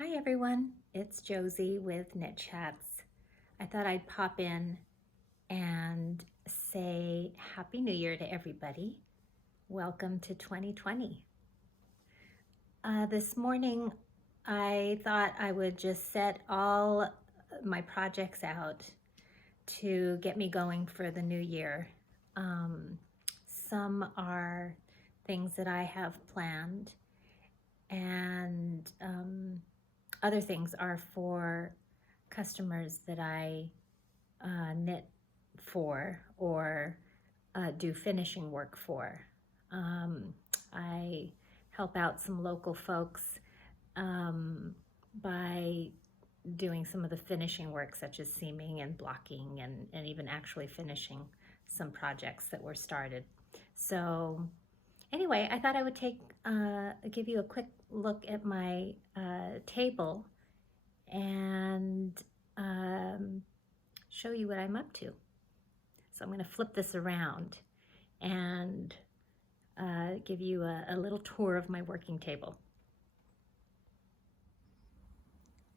Hi everyone, it's Josie with KnitChats. I thought I'd pop in and say Happy New Year to everybody. Welcome to 2020. This morning I thought I would just set all my projects out to get me going for the new year. Some are things that I have planned, and other things are for customers that I knit for or do finishing work for. I help out some local folks by doing some of the finishing work, such as seaming and blocking and even actually finishing some projects that were started. So anyway, I thought I would give you a quick look at my table and show you what I'm up to. So I'm going to flip this around and give you a little tour of my working table.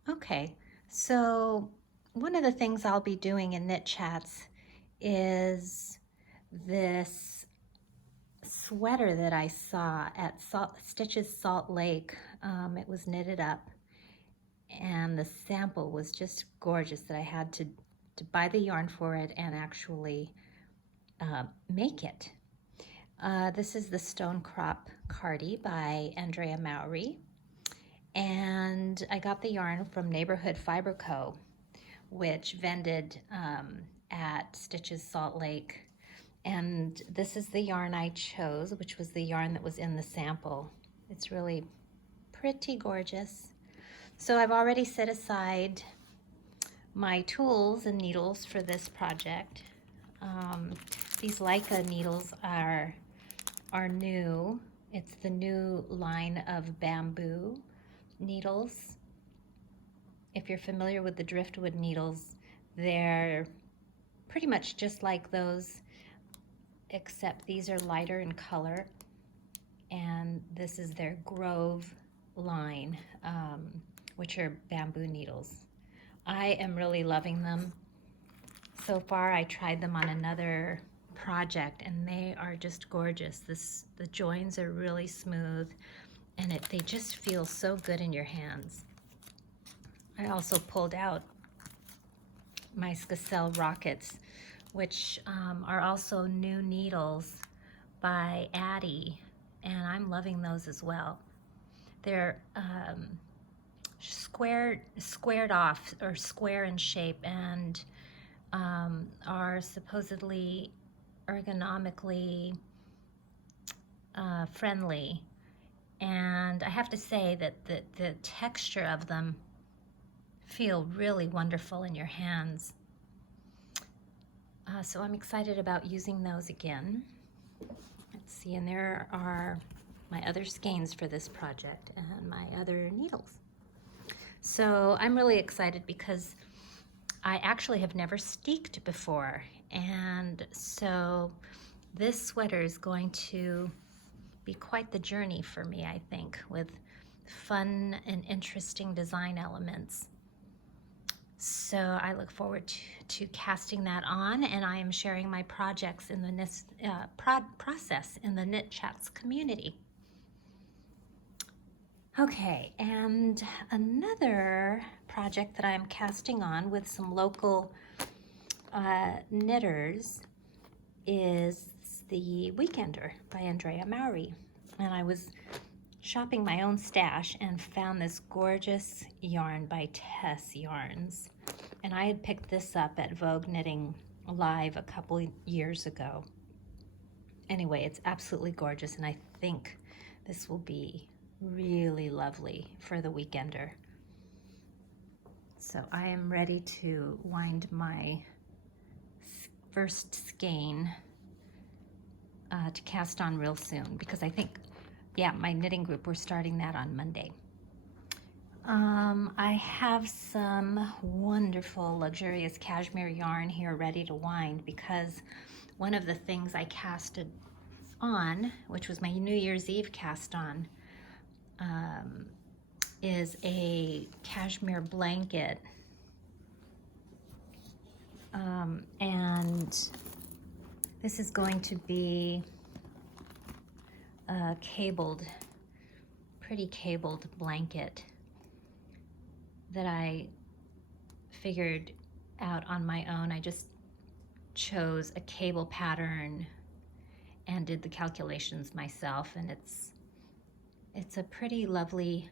Okay, so one of the things I'll be doing in KnitChats is this sweater that I saw at Stitches Salt Lake. It was knitted up, and the sample was just gorgeous that I had to buy the yarn for it and actually make it. This is the Stone Crop Cardi by Andrea Mowry, and I got the yarn from Neighborhood Fiber Co., which vended at Stitches Salt Lake. And this is the yarn I chose, which was the yarn that was in the sample. It's really pretty gorgeous. So I've already set aside my tools and needles for this project. These Leica needles are new. It's the new line of bamboo needles. If you're familiar with the driftwood needles, they're pretty much just like those, except these are lighter in color, and this is their Grove line, which are bamboo needles. I am really loving them. So far I tried them on another project and they are just gorgeous. The joins are really smooth and they just feel so good in your hands. I also pulled out my Skacel Rockets, which are also new needles by Addie, and I'm loving those as well. They're squared off, or square in shape, and are supposedly ergonomically friendly. And I have to say that the texture of them feel really wonderful in your hands. So I'm excited about using those again. Let's see, and there are my other skeins for this project and my other needles. So I'm really excited because I actually have never steeked before, and so this sweater is going to be quite the journey for me, I think, with fun and interesting design elements. So I look forward to casting that on, and I am sharing my projects in the process in the KnitChats community. Okay, and another project that I'm casting on with some local knitters is the Weekender by Andrea Mowry. And I was shopping my own stash and found this gorgeous yarn by Tess Yarns. And I had picked this up at Vogue Knitting Live a couple years ago. Anyway, it's absolutely gorgeous, and I think this will be really lovely for the Weekender. So I am ready to wind my first skein to cast on real soon, because I think, yeah, my knitting group, we're starting that on Monday. I have some wonderful luxurious cashmere yarn here ready to wind, because one of the things I casted on, which was my New Year's Eve cast on, is a cashmere blanket. And this is going to be a pretty cabled blanket that I figured out on my own. I just chose a cable pattern and did the calculations myself, and it's a pretty lovely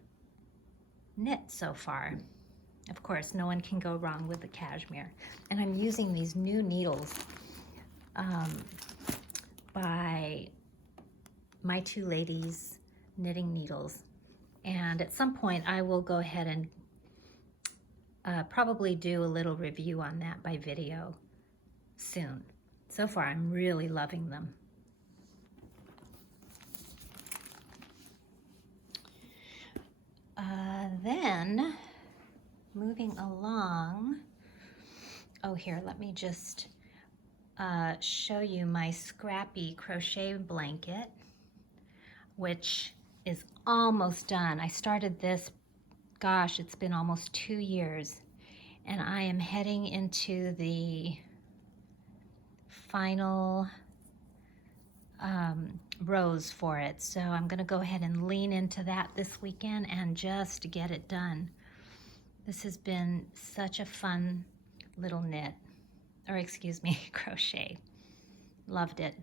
knit so far. Of course, no one can go wrong with the cashmere. And I'm using these new needles by My Two Ladies knitting needles. And at some point I will go ahead and probably do a little review on that by video soon. So far I'm really loving them. Then moving along, oh here, let me just show you my scrappy crochet blanket, which is almost done. I started this, gosh, it's been almost 2 years, and I am heading into the final rows for it. So I'm gonna go ahead and lean into that this weekend and just get it done. This has been such a fun little knit, or excuse me, crochet. Loved it.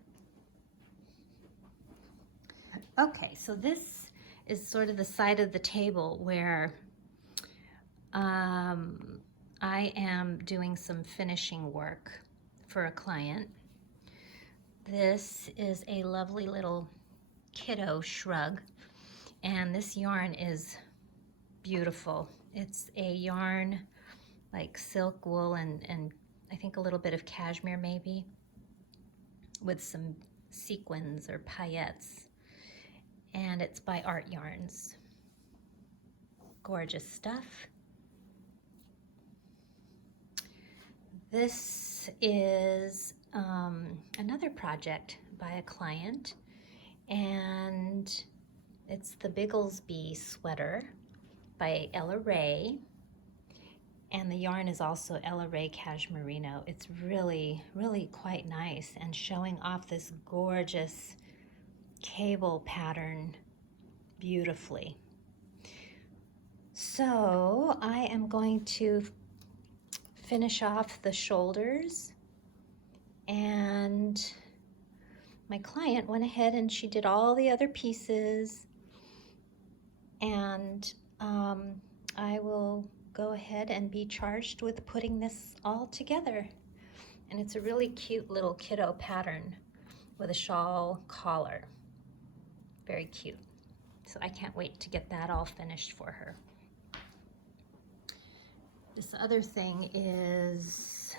Okay, so this is sort of the side of the table where I am doing some finishing work for a client. This is a lovely little kiddo shrug, and this yarn is beautiful. It's a yarn like silk wool and I think a little bit of cashmere maybe, with some sequins or paillettes, and it's by Art Yarns. Gorgeous stuff. This is another project by a client, and it's the Bigglesby sweater by Ella Rae, and the yarn is also Ella Rae Cashmerino. It's really, really quite nice and showing off this gorgeous cable pattern beautifully. So I am going to finish off the shoulders, and my client went ahead and she did all the other pieces, and I will go ahead and be charged with putting this all together. And it's a really cute little kiddo pattern with a shawl collar. Very cute. So I can't wait to get that all finished for her. This other thing is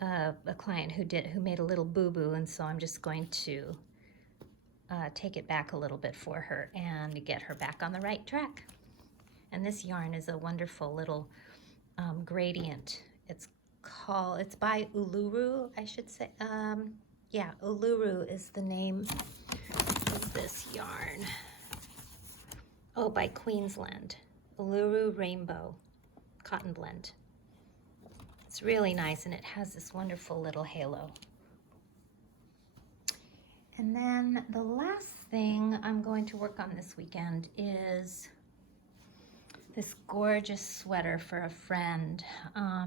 a client who made a little boo-boo, and so I'm just going to take it back a little bit for her and get her back on the right track. And this yarn is a wonderful little gradient. It's by Uluru, I should say. Yeah, Uluru is the name of this yarn. Oh, by Queensland. Uluru Rainbow Cotton Blend. It's really nice, and it has this wonderful little halo. And then the last thing I'm going to work on this weekend is this gorgeous sweater for a friend.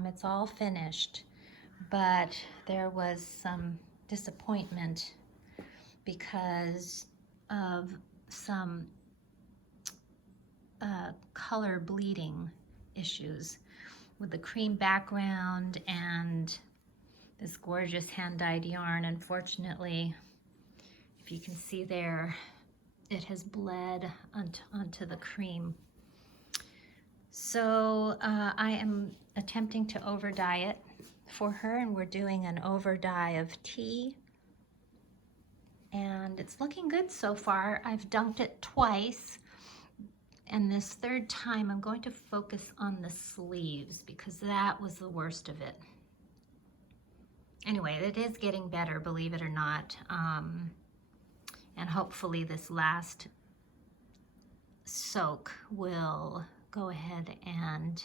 It's all finished, but there was some disappointment because of some color bleeding issues with the cream background and this gorgeous hand-dyed yarn. Unfortunately, if you can see there, it has bled onto the cream. So I am attempting to over dye it for her, and we're doing an over dye of tea, and it's looking good so far. I've dunked it twice, and this third time I'm going to focus on the sleeves because that was the worst of it. Anyway, it is getting better, believe it or not, and hopefully this last soak will go ahead and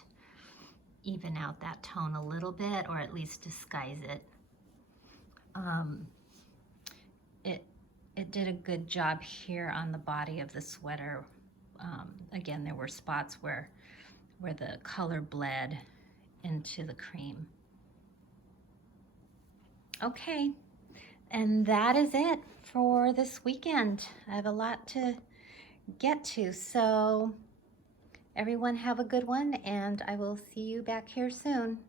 even out that tone a little bit, or at least disguise it. It did a good job here on the body of the sweater. Again, there were spots where the color bled into the cream. Okay, and that is it for this weekend. I have a lot to get to, so everyone have a good one, and I will see you back here soon.